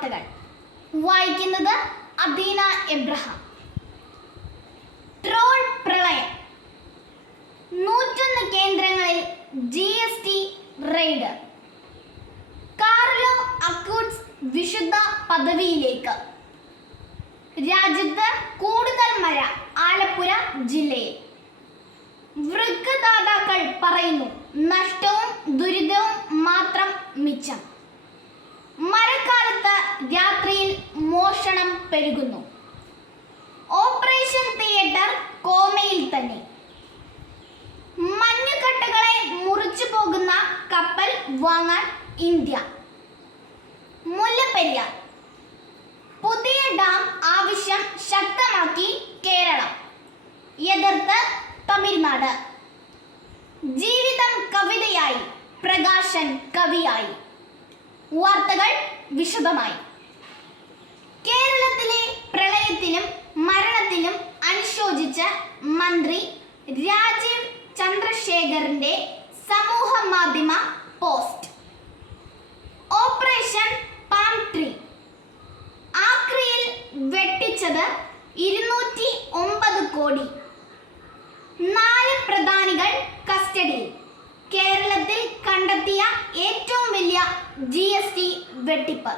വാർത്തകൾ വായിക്കുന്നത് Abeena Abraham. Troll പ്രളയം. നൂറ്റൊന്ന് കേന്ദ്രങ്ങളിൽ G S T raid. Carlo Acutis വിശുദ്ധ പദവിയിലേക്ക്. രാജ്യത്ത് കൂടുതൽ മഴ ആലപ്പുഴ ജില്ലയിൽ. വൃക്കദാതാക്കൾ പറയുന്നു നഷ്ടവും പെരുകുന്നു. ഓപ്പറേഷൻ തിയേറ്റർ കോമയിൽ തന്നെ. മഞ്ഞുകട്ടകളെ മുറിച്ചു പോകുന്ന കപ്പൽ വാങ്ങാൻ ഇന്ത്യ. മുല്ലപ്പെരിയാർ. പുതിയ ഡാം ആവശ്യം ശക്തമാക്കി കേരളം. എതിർത്ത് തമിഴ്നാട്. ജീവിതം കവിതയായി പ്രകാശൻ കവിയായി. വാർത്തകൾ വിശദമായി. കേരളത്തിലെ പ്രളയത്തിലും മരണത്തിലും അനുശോചിച്ച മന്ത്രി രാജീവ് ചന്ദ്രശേഖറിന്റെ സമൂഹ മാധ്യമ പോസ്റ്റ്. Operation palm tree. ആക്രിയിൽ വെട്ടിച്ചത് ഇരുന്നൂറ്റി ഒമ്പത് കോടി. നാല് പ്രധാനികൾ കസ്റ്റഡിയിൽ കേരളത്തിൽ കണ്ടെത്തിയ ഏറ്റവും വലിയ ജി എസ് ടി വെട്ടിപ്പ്.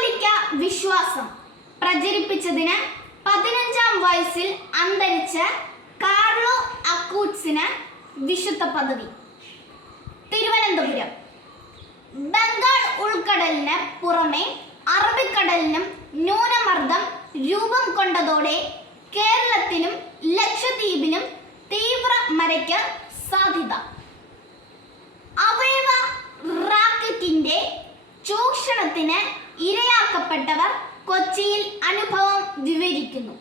കാതോലിക്ക വിശ്വാസം പ്രചരിപ്പിച്ചതിന് പതിനഞ്ചാം വയസ്സിൽ അന്തരിച്ച കാർലോ അക്കൂട്സിന് വിശുദ്ധ പദവി. തിരുവനന്തപുരം. ബംഗാൾ ഉൾക്കടലിന് പുറമെ അറബിക്കടലിനും ന്യൂനമർദ്ദം രൂപം കൊണ്ടതോടെ കേരളത്തിനും ലക്ഷദ്വീപിനും തീവ്ര മരയ്ക്ക് സാധ്യത. കൊച്ചിയിൽ അനുഭവം വിവരിക്കുന്നു.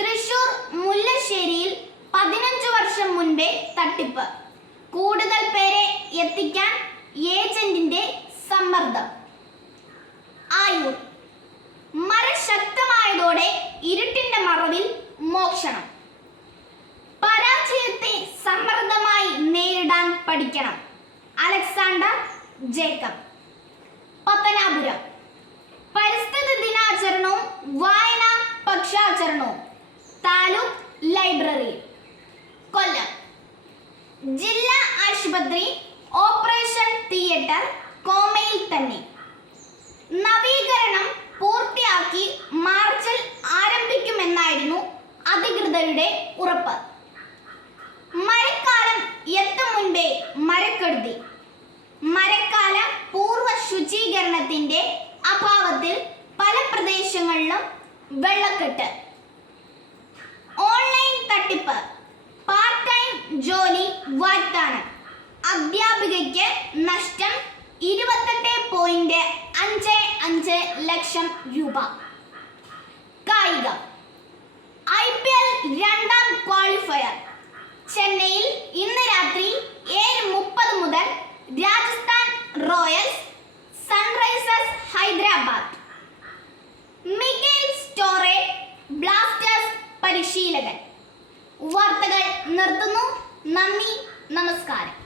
തൃശൂർ മുല്ലശ്ശേരിയിൽ പതിനഞ്ചു വർഷം മുൻപേ തട്ടിപ്പ്. കൂടുതൽ പേരെ എത്തിക്കാൻ ഏജന്റിന്റെ സമ്മർദ്ദം. ആയൂർ. മഴ ശക്തമായതോടെ ഇരുട്ടിന്റെ മറവിൽ മോക്ഷണം. പരാജയത്തെ സമ്മർദ്ദമായി നേരിടാൻ പഠിക്കണം. Alexander Jacob. പത്തനാപുരം. ആശുപത്രി ഓപ്പറേഷൻ തിയേറ്റർ കോമയിൽ തന്നെ. നവീകരണം പൂർത്തിയാക്കി മാർച്ചിൽ ആരംഭിക്കുമെന്നായിരുന്നു അധികൃതരുടെ ഉറപ്പ്. മഴക്കാലം എത്തും മുൻപേ മരക്കെടുതി മരക്കാല പൂർവ ശുചീകരണത്തിന്റെ അഭാവത്തിൽ പല പ്രദേശങ്ങളിലും വെള്ളക്കെട്ട്. ഓൺലൈൻ തട്ടിപ്പ്. പാർട്ട് ടൈം ജോലി വാഗ്ദാനം അധ്യാപികയ്ക്ക് നഷ്ടം ഇരുപത്തെട്ട് പോയിന്റ് അഞ്ച് അഞ്ച് ലക്ഷം രൂപ. കായികം. ഐ പി എൽ രണ്ടാം ക്വാളിഫയർ ചെന്നൈയിൽ ഇന്ന് രാത്രി ഏഴ് മുപ്പത് മുതൽ Rajasthan Royals Sunrisers Hyderabad. Mikael Stahre Blasters പരിശീലകൻ. വാർത്തകൾ നിർത്തുന്നു. നന്ദി. നമസ്കാരം.